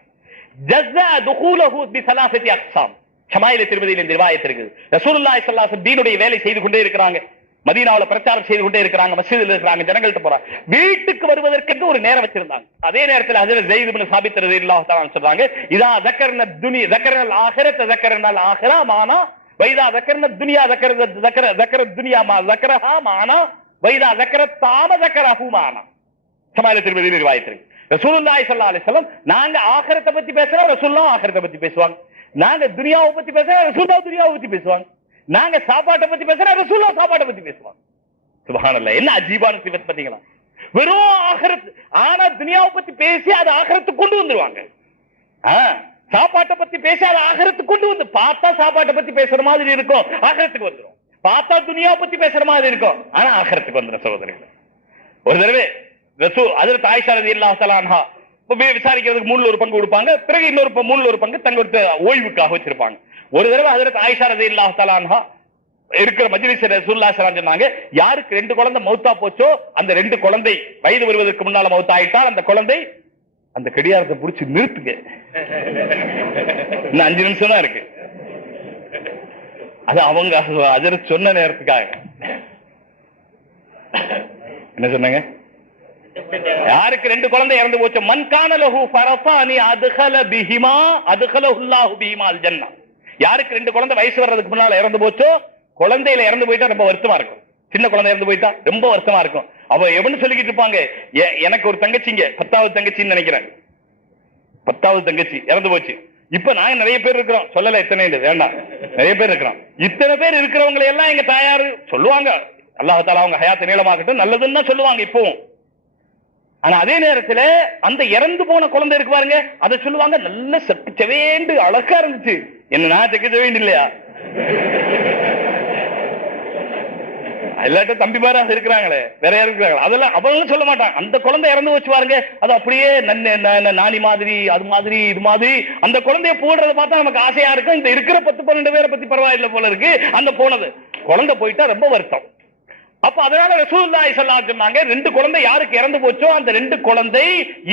ஜஸா துகூலஹு பிஸலாஸதி அக்ஸாம், ஷமாயில திருமதியில் இந்த ரிவாயத் இருக்குது. ரசூலுல்லாஹி ஸல்லல்லாஹு அலைஹி வஸல்லம் தீனுடைய வேலை செய்து கொண்டே இருக்கிறாங்க, மதீனாவுல பிரச்சாரம் செய்து கொண்டே இருக்கிறாங்க, மஸ்ஜிதில் இருக்கிறாங்க, ஜனங்கள்ட்ட போறாங்க. வீட்டுக்கு வருவதற்கு ஒரு நேரம் வச்சிருந்தாங்க. அதே நேரத்தில் ஹஜ்ரத் ஸைத் இப்னு சாபித் ரலியல்லாஹு தஆலா சொல்றாங்க, இதா ஸக்கர்ன துன்யா ஸக்கர்னல் ஆகிரத ஸக்கர்னல் ஆகிரா மானா வைதா ஸக்கர்ன துன்யா ஸக்கர துன்யா மா ஸக்கரஹா மானா வைதா ஸக்கரத் தாம ஸக்கரஹு மானா. ஷமாயில திருமதியில் ரிவாயத் இருக்கு. ரசூலுல்லாஹி ஸல்லல்லாஹு அலைஹி வஸல்லம் நாங்க ஆகிரத்தை பத்தி பேசுறோம், ரசூலுல்லாஹ் ஆகிரத்தை பத்தி பேசுவாங்க. நாங்க துனியாவை பத்தி பேசுறோம், ரசூலுல்லாஹ் துனியாவை பத்தி பேசுவாங்க. நாங்க சாப்பாட்டை பத்தி பேசுறோம், ரசூலுல்லாஹ் சாப்பாட்டை பத்தி பேசுவாங்க. சுப்ஹானல்லாஹ், என்ன அஜீபான சிவத் பாத்தீங்களா? வெறும் ஆகரத்து. ஆனா துனியாவை பத்தி பேசி அது ஆகரத்து கொண்டு வந்துருவாங்க. சாப்பாட்டை பத்தி பேசி அது ஆகரத்து கொண்டு வந்து, பார்த்தா சாப்பாட்டை பத்தி பேசுற மாதிரி இருக்கும், ஆகரத்துக்கு வந்துடும். பார்த்தா துனியாவை பத்தி பேசுற மாதிரி இருக்கும், ஆனா ஆகரத்துக்கு வந்துடும். சகோதரர்கள், ஒரு தடவை ஹஜ்ரத் ஆயிஷா ரலியல்லாஹு தஆலா அன்ஹா விசாரிக்கிறதுக்கு மூணுல ஒரு பங்கு கொடுப்பாங்க, பிறகு இன்னொரு மூணுல ஒரு பங்கு தங்களுடைய ஓய்வுக்காக வச்சிருப்பாங்க. ஒரு தடவை ஹஜ்ரத் ஆயிஷா ரலியல்லாஹு தஆலா அன்ஹா இருக்கிற மஜ்லிஸ் ரசூலுல்லாஹி ஸல்லல்லாஹு அலைஹி வஸல்லம் சொன்னாங்க, யாருக்கு 2 குழந்தை மௌத்தா போச்சோ, அந்த 2 குழந்தை வயது வருவதற்கு முன்னால மௌத்தா ஆயிட்டால் அந்த குழந்தை அந்த கடியாரத்தை புடிச்சு நிறுத்துங்க, இன்னும் 5 நிமிஷம் தான் இருக்கு. அது அவங்க ஹஜ்ரத் சொன்ன நேரத்துக்காக என்ன சொன்னாங்க, யாருக்கு 2 குழந்தை இறந்து போச்சு, மன் கான லஹு ஃபரஸானி அத்கல பிஹிமா அத்கலஹுல்லாஹு பிஹிமா அல் ஜன்னah. யாருக்கு 2 குழந்தை வயசு வர்றதுக்கு முன்னால இறந்து போச்சோ, குழந்தையில இறந்து போயிட்டா ரொம்ப வருத்தமா இருக்கும். சின்ன குழந்தை இறந்து போயிட்டா ரொம்ப வருத்தமா இருக்கும். அவ எவன்னு சொல்லிக்கிட்டு இருப்பாங்க, எனக்கு ஒரு தங்கச்சிங்க 10வது தங்கச்சின்னு நினைக்கிறேன், 10வது தங்கச்சி இறந்து போச்சு. இப்ப நான் நிறைய பேர் இருக்கிறோம், சொல்லல இத்தனை வேண்டாம், நிறைய பேர் இருக்கிறோம். இத்தனை பேர் இருக்கிறவங்களை எல்லாம் எங்க தாயாரு சொல்லுவாங்க, அல்லாஹ் தஆலா அவங்க ஹயாத்தை நீளமாக்கட்டும், நல்லதுன்னு தான் சொல்லுவாங்க இப்பவும். ஆனா அதே நேரத்துல அந்த இறந்து போன குழந்தை இருக்கு பாருங்க, அதை சொல்லுவாங்க நல்ல செவேண்டு அழகா இருந்துச்சு. என்ன நான் செவேண்டு இல்லையா, எல்லாட்டும் தம்பி மாரா இருக்கிறாங்களே, வேற யாரும் இருக்கிறாங்க, அதெல்லாம் அவங்களும் சொல்ல மாட்டாங்க. அந்த குழந்தை இறந்து வச்சு பாருங்க, அது அப்படியே நானி மாதிரி அது மாதிரி இது மாதிரி அந்த குழந்தைய போடுறத பார்த்தா நமக்கு ஆசையா இருக்கும். இந்த இருக்கிற 10-12 பேரை பத்தி பரவாயில்லை போல இருக்கு, அந்த போனது குழந்தை போயிட்டா ரொம்ப வருத்தம். அப்ப அதனால ரசூலுல்லாஹி ஸல்லல்லாஹு அலைஹி வஸல்லம் சொன்னாங்க, 2 குழந்தை யாருக்கு இறந்து போச்சோ அந்த 2 குழந்தை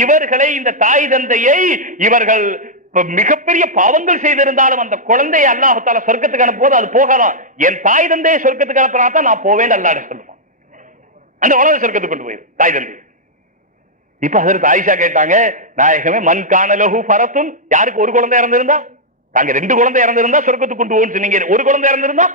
இவர்களை, இந்த தாய் தந்தையை, இவர்கள் மிகப்பெரிய பாவங்கள் செய்திருந்தாலும் அந்த குழந்தையை அல்லாஹ் தஆலா சொர்க்கத்துக்கு அனுப்புவது அது போகலாம். என் தாய் தந்தையை சொர்க்கத்துக்கு அனுப்பினா தான் நான் போவேன் அல்லாஹ் சொல்லுவான். அந்த குழந்தை சொர்க்கத்துக்கு கொண்டு போயிரு தாய் தந்தை. இப்ப ஹஜ்ரத் ஆயிஷா கேட்டாங்க, நாயகமே மன் கான லஹு ஃபரத்துன், யாருக்கு ஒரு குழந்தை இறந்திருந்தா, தாங்க 2 குழந்தை இறந்திருந்தா சொர்க்கத்துக்கு கொண்டு போன்னு சொன்னீங்க, ஒரு குழந்தை இறந்திருந்தா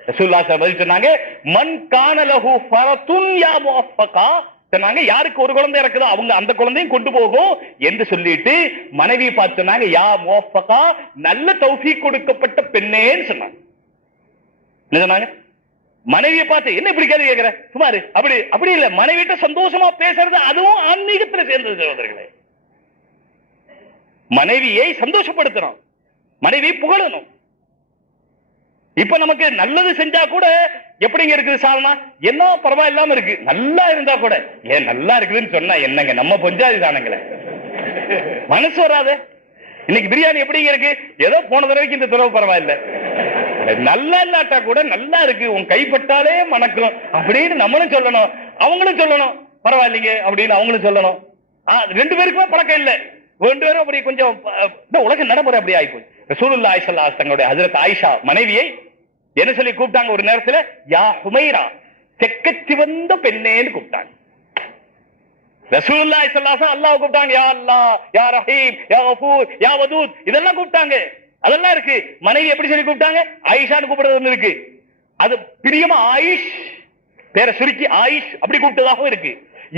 ரசூலுல்லாஹி ஸல்லல்லாஹு அலைஹி வஸல்லம் சொன்னாங்க, மன் கான லஹு ஃபரத்துன் யா முஅஃபகா, சொன்னாங்க யாருக்கு ஒரு குழந்தை இருக்குதோ அவங்க அந்த குழந்தையும் கொண்டு போகும் என்று சொல்லிட்டு மனைவி பார்த்து சொன்னாங்க, யா முஅஃபகா, நல்ல தௌஃபீக் கொடுக்கப்பட்ட பெண்ணேன்னு சொன்னாங்க. என்ன சொன்னாங்க, மனைவியை பார்த்து என்ன இப்படி கேள்வி கேட்கிற சுமாரு, அப்படி இல்ல, மனைவிட்ட சந்தோஷமா பேசுறது அதுவும் ஆன்மீகத்தில் சேர்ந்தது சகோதரர்களே. மனைவியை சந்தோஷப்படுத்தணும், மனைவி புகழணும். இப்ப நமக்கு நல்லது செஞ்சா கூட எப்படிங்க இருக்குது சாலனா, என்ன பரவாயில்லாம இருக்கு, நல்லா இருந்தா கூட ஏன் நல்லா இருக்குதுன்னு சொன்னா என்னங்க, நம்ம பொஞ்சாதி தானங்களே, மனசு வராது. இன்னைக்கு பிரியாணி எப்படிங்க இருக்கு, ஏதோ போன தடவைக்கு இந்த தடவை பரவாயில்ல, நல்லா இல்லாட்டா கூட நல்லா இருக்கு, உன் கைப்பட்டாலே மணக்கும் அப்படின்னு நம்மளும் சொல்லணும், அவங்களும் சொல்லணும் பரவாயில்லைங்க அப்படின்னு அவங்களும் சொல்லணும். 2 பேருக்குமே பழக்கம் இல்லை, 2 பேரும் அப்படி கொஞ்சம் உலக நடைமுறை அப்படி ஆயிப்போச்சு. ரசூலுல்லாஹி ஸல்லல்லாஹு அலைஹி வஸல்லம் தங்களுடைய ஹஜ்ரத் ஆயிஷா மனைவியை என்ன சொல்லி கூப்பிட்டாங்க, ஒரு நேரத்தில் யா ஹுமைரா, செக்கச்சி வந்த பெண்ணேன்னு கூப்பிட்டாங்க. ரசூலுல்லாஹி ஸல்லல்லாஹு அலைஹி வஸல்லம் அல்லாஹ் கூப்பிட்டாங்க, யா அல்லாஹ், யா ரஹீம், யா கஃபூர், யா வதூத், இதெல்லாம் கூப்பிட்டாங்க. அதெல்லாம் இருக்கு. மனைவி எப்படி சொல்லி கூப்பிட்டாங்க, ஆயிஷான்னு கூப்பிடுறது ஒண்ணு இருக்கு, அது பிரியமா ஆயிஷ், பேரை சுருக்கி ஆயிஷ் அப்படி கூப்பிட்டதாகவும் இருக்கு.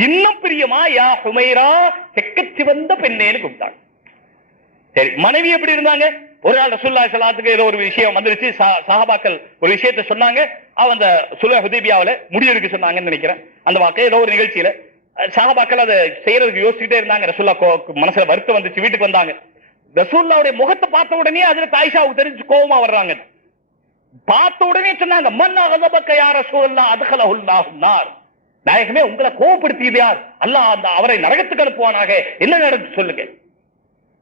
இன்னும் பிரியமா யா ஹுமைரா, செக்கச்சி வந்த பெண்ணேன்னு கூப்பிட்டாங்க. சரி, மனைவி எப்படி இருந்தாங்க, ஒரு நாள் ரசூலுல்லாஹி ஸல்லல்லாஹு அலைஹி வஸல்லம் ஏதோ ஒரு விஷயம் வந்துருச்சு, சஹாபாக்கள் ஒரு விஷயத்தை சொன்னாங்க, அந்த சுல்ஹ் ஹுதைபியாவுல முடிவெடுக்க சொன்னாங்கன்னு நினைக்கிறேன். அந்த வாக்கை ஏதோ ஒரு நிகழ்ச்சியில சஹாபாக்கள் அதை செய்யறதுக்கு யோசிச்சுட்டே இருந்தாங்க. ரசூலுல்லாஹ் மனசுல வருத்தம் வந்துச்சு, வீட்டுக்கு வந்தாங்க. ரசூலுல்லாஹ்வுடைய முகத்தை பார்த்த உடனே அதுல ஆயிஷாவுக்கு தெரிஞ்சு கோபமா வர்றாங்க. பார்த்த உடனே சொன்னாங்க, மன் அகதபக யா ரசூலல்லாஹ் அத்கலஹுல்லாஹு நார், நாயகமே உங்களை கோபப்படுத்தியது யார், அல்லாஹ் அந்த அவரை நரகத்துக்கு அனுப்புவானாக, என்ன நடந்து சொல்லுங்க.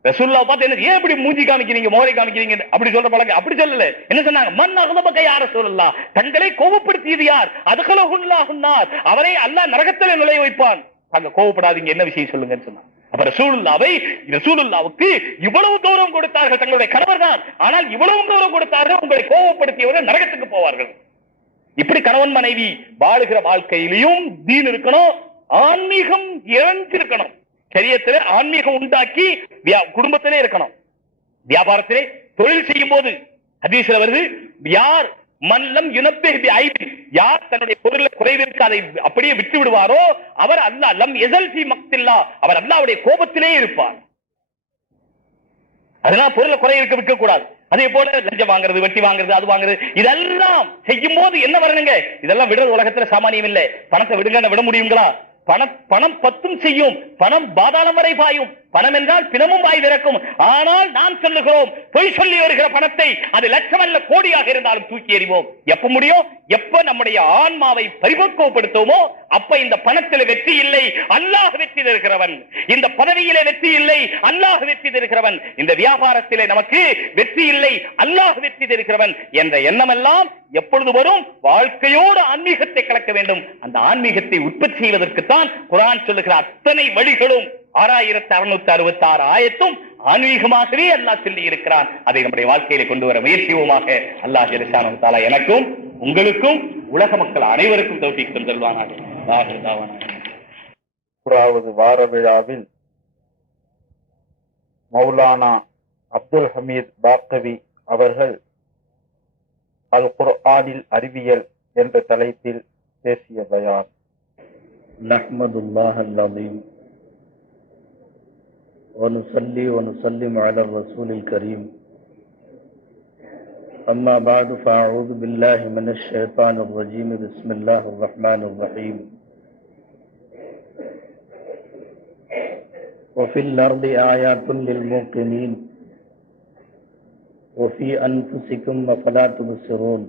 ரசூலுல்லாஹ் பார்த்து என்ன, ஏன் இப்படி மூஞ்சி காமிக்கிறீங்க, மோரை காமிக்கிறீங்க அப்படி சொல்ற பழக்கம், அப்படி சொல்லல. என்ன சொன்னாங்க, மன் அகதபக யா ரசூலல்லாஹ், தங்களை கோபப்படுத்தியது யார், அத்கலஹுல்லாஹு நார், அவரை அல்லாஹ் நரகத்தில் நுழைய வைப்பான், அங்க கோபப்படாதீங்க, என்ன விஷயம் சொல்லுங்கன்னு சொன்னாங்க. அப்ப ரசூலுல்லாஹ்வுக்கு இவ்வளவு கௌரவம் கொடுத்தார்கள், தங்களுடைய கணவர் தான், ஆனால் இவ்வளவு கௌரவம் கொடுத்தார்கள், உங்களை கோபப்படுத்தியவர்கள் நரகத்துக்கு போவார்கள். இப்படி கணவன் மனைவி வாழுகிற வாழ்க்கையிலையும் தீன் இருக்கணும், ஆன்மீகம் இறந்திருக்கணும். சரியத்திலே ஆன்மீகம் உண்டாக்கி குடும்பத்திலே இருக்கணும். வியாபாரத்திலே தொழில் செய்யும் போது ஹதீஸ்ல வருது, யார் மல்லம் யுனப்பிஹ் பிஐபி, யார் தன்னுடைய பொருளில் குறைவிற்கு அதை அப்படியே விட்டு விடுவாரோ அவர் அல்லாஹ் லம் யஸல் ஃபீ மக்தில்லா, அவர் அல்லாஹ்வுடைய கோபத்திலே இருப்பார். அதனால பொருளை குறை இருக்க விற்க கூடாது. அதே போல லஞ்சம் வாங்குறது, வெட்டி வாங்குறது, அது வாங்குறது, இதெல்லாம் செய்யும் போது என்ன வரணுங்க, இதெல்லாம் விடுறது உலகத்துல சாமானியம் இல்லை. பணத்தை விடுங்க விட முடியுங்களா, பணம் பத்தும் செய்யும், பணம் பாதாளம் வரை பாயும். பணம் என்றால் பிணமும் வாய் திறக்கும். ஆனால் நாம் சொல்லுகிறோம், பொய் சொல்லி வருகிற பணத்தை அது லட்சம் அல்ல கோடியாக இருந்தாலும் தூக்கி எறிவோம். எப்ப முடியும்? எப்ப நம்முடைய ஆன்மாவை பரிபக்குவப்படுத்துவோமோ அப்ப இந்த பணத்தில் வெற்றி இல்லை, அல்லாஹ் வெற்றி தருகிறவன். இந்த பதவியிலே வெற்றி இல்லை, அல்லாஹ் வெற்றி தருகிறவன். இந்த வியாபாரத்திலே நமக்கு வெற்றி இல்லை, அல்லாஹ் வெற்றி தருகிறவன் என்ற எண்ணமெல்லாம் எப்பொழுது வரும்? வாழ்க்கையோடு ஆன்மீகத்தை கலக்க வேண்டும். அந்த ஆன்மீகத்தை உற்பத்தி செய்வதற்குத்தான் குர்ஆன் சொல்லுகிற அத்தனை வழிகளும் 6666 ஆயத்தும் ஆன்மீகமாகவே அல்லாஹ் சொல்லி இருக்கிறான். அதை நம்முடைய வாழ்க்கையில கொண்டு வர முயற்சியோமாக. அல்லாஹ் ஜல்லஷானஹு வ தஆலா எனக்கும் உங்களுக்கும் உலக மக்கள் அனைவருக்கும் தௌஃபீக் தந்தல்வானாக. வார விழாவில் மௌலானா அப்துல் ஹமீத் பாக்கவி அவர்கள் அல் குர்ஆனில் அறிவியல் என்ற தலைப்பில் பேசிய பயான். நஹ்மதுல்லாஹ் அல்-அஸீம் வ நுஸல்லி வ நுஸல்லிமு அலா ரசூலில் கரீம். அம்மா பஅது ஃபஅஊது பில்லாஹி மினஷ் ஷைத்தானிர் ரஜீம். பிஸ்மில்லாஹிர் ரஹ்மானிர் ரஹீம். வஃபில் அர்தி ஆயாத்துன் லில் மூகினீன் வஃபீ அன்ஃபுஸிகும் அஃபலா துப்சிரூன்.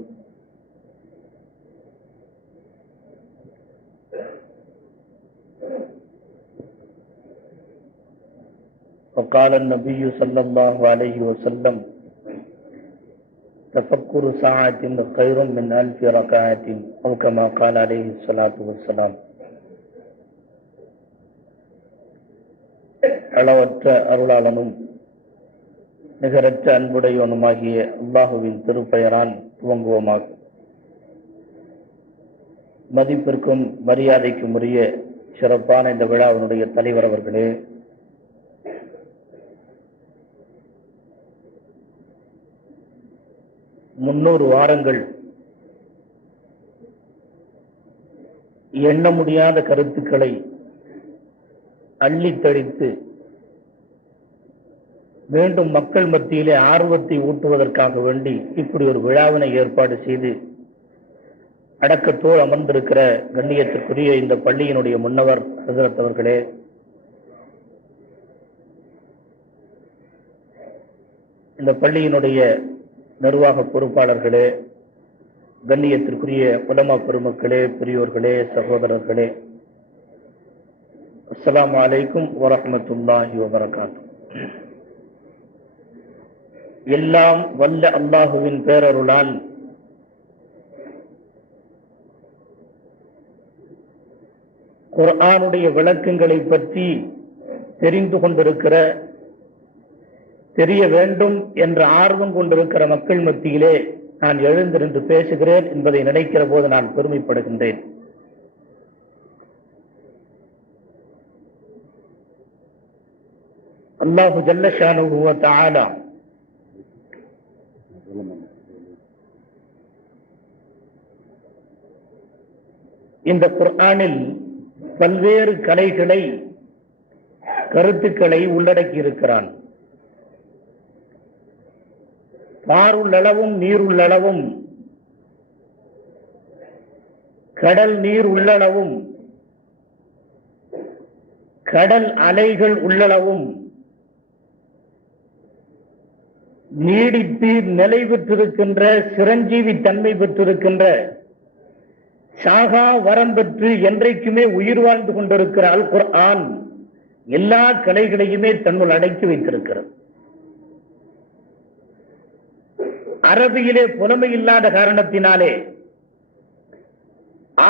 وقال النبي صلى الله عليه وسلم تفكر ساعة خير من 1000 ركعة أو كما قال عليه الصلاة والسلام. அளவற்ற அருளாளனும் நிகரற்ற அன்புடையவனுமாகிய அல்லாஹுவின் திருப்பெயரால் துவங்குவோமாக. மதிப்பிற்கும் மரியாதைக்கும் உரிய சிறப்பான இந்த விழாவினுடைய தலைவர் அவர்களே, 300 வாரங்கள் எண்ண முடியாத கருத்துக்களை அள்ளித்தடித்து மீண்டும் மக்கள் மத்தியிலே ஆர்வத்தை ஊட்டுவதற்காக வேண்டி இப்படி ஒரு விழாவினை ஏற்பாடு செய்து அடக்கத்தோடு அமர்ந்திருக்கிற கண்ணியத்திற்குரிய இந்த பள்ளியினுடைய முன்னவர் ஹஜ்ரத் அவர்களே, இந்த பள்ளியினுடைய நிர்வாக பொறுப்பாளர்களே, கண்ணியத்திற்குரிய உலமா பெருமக்களே, பெரியோர்களே, சகோதரர்களே, அஸ்ஸலாமு அலைக்கும் வரஹ்மத்துல்லாஹி வபரகாத்துஹு. எல்லாம் வல்ல அல்லாஹுவின் பேரருளால் குர்ஆனுடைய விளக்கங்களை பற்றி தெரிந்து கொண்டிருக்கிற, தெரிய வேண்டும் என்ற ஆர்வம் கொண்டிருக்கிற மக்கள் மத்தியிலே நான் எழுந்திருந்து பேசுகிறேன் என்பதை நினைக்கிற போது நான் பெருமைப்படுகின்றேன். அல்லாஹு ஜல்ல ஷானுஹு வ தஆலா இந்த குர்ஆனில் பல்வேறு கலைகளை, கருத்துக்களை உள்ளடக்கி இருக்கிறான். பாருள்ளளவும் நீருள்ளளவும், கடல் நீர் உள்ளளவும், கடல் அலைகள் உள்ளளவும் நீடித்து நிலை பெற்றிருக்கின்ற, சிரஞ்சீவி தன்மை பெற்றிருக்கின்ற, சாகா வரம் பெற்று என்றைக்குமே உயிர் வாழ்ந்து கொண்டிருக்கிற அல் குர்ஆன் எல்லா கலைகளையுமே தன்னுள் அடக்கி வைத்திருக்கிறது. அரபியிலே புலமை இல்லாத காரணத்தினாலே,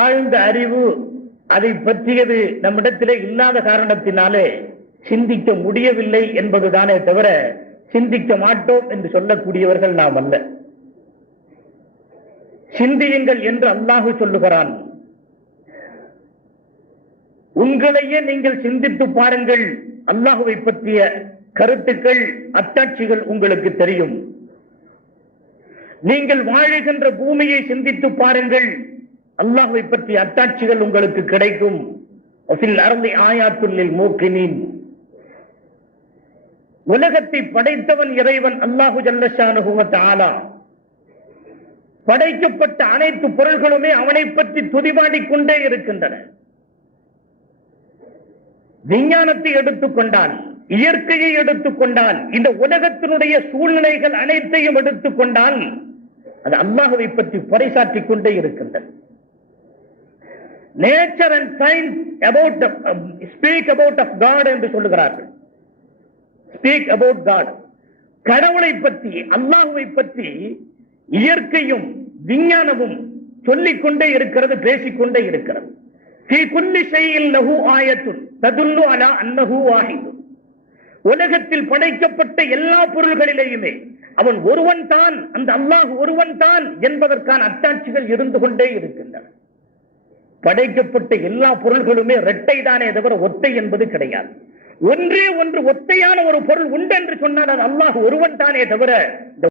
ஆழ்ந்த அறிவு அதை பற்றியது நம்மிடத்திலே இல்லாத காரணத்தினாலே சிந்திக்க முடியவில்லை என்பதுதானே தவிர சிந்திக்க மாட்டோம் என்று சொல்லக்கூடியவர்கள் நாம் அல்ல. சிந்தியுங்கள் என்று அல்லாஹு சொல்லுகிறான். உங்களையே நீங்கள் சிந்தித்து பாருங்கள். அல்லாஹுவை பற்றிய கருத்துக்கள், அத்தாட்சிகள் உங்களுக்கு தெரியும். நீங்கள் வாழுகின்ற பூமியை சிந்தித்து பாருங்கள். அல்லாஹ்வை பற்றிய அத்தாட்சிகள் உங்களுக்கு கிடைக்கும். வஃபில் அர்தி ஆயாத்துல் லில் மூகினீன். உலகத்தை படைத்தவன் இறைவன் அல்லாஹு ஜல்ல ஷானுஹு வ தஆலா. படைக்கப்பட்ட அனைத்து பொருள்களுமே அவனை பற்றி துதிபாடிக் கொண்டே இருக்கின்றன. விஞ்ஞானத்தை எடுத்துக்கொண்டால், இயற்கையை எடுத்துக்கொண்டால், இந்த உலகத்தினுடைய சூழ்நிலைகள் அனைத்தையும் எடுத்துக்கொண்டால் அது அல்லாஹ்வை பற்றி பறைசாற்றிக் கொண்டே இருக்கின்றது. Nature and science about speak about of God என்று சொல்லுகிறார்கள். ஸ்பீக் அபவுட் காட், கடவுளை பற்றி, அல்லாஹ்வை பற்றி இயற்கையும் விஞ்ஞானமும் சொல்லிக்கொண்டே இருக்கிறது, பேசிக்கொண்டே இருக்கிறது. ஃபீ குல்லி ஷைஇன் லஹு ஆயத்துன் ததுல்லு அலா அன்னஹு வாஹித். உலகத்தில் படைக்கப்பட்ட எல்லா பொருள்களிலேயுமே அவன் ஒருவன் தான், அந்த அல்லாஹ் ஒருவன் தான் என்பதற்கான அத்தாட்சிகள் இருந்து கொண்டே இருக்கின்றன. படைக்கப்பட்ட எல்லா பொருள்களுமே இரட்டை தானே தவிர ஒத்தை என்பது கிடையாது. ஒன்றே ஒன்று ஒத்தையான ஒரு பொருள் உண்டு என்று சொன்னால் அது அல்லாஹ் ஒருவன் தானே தவிர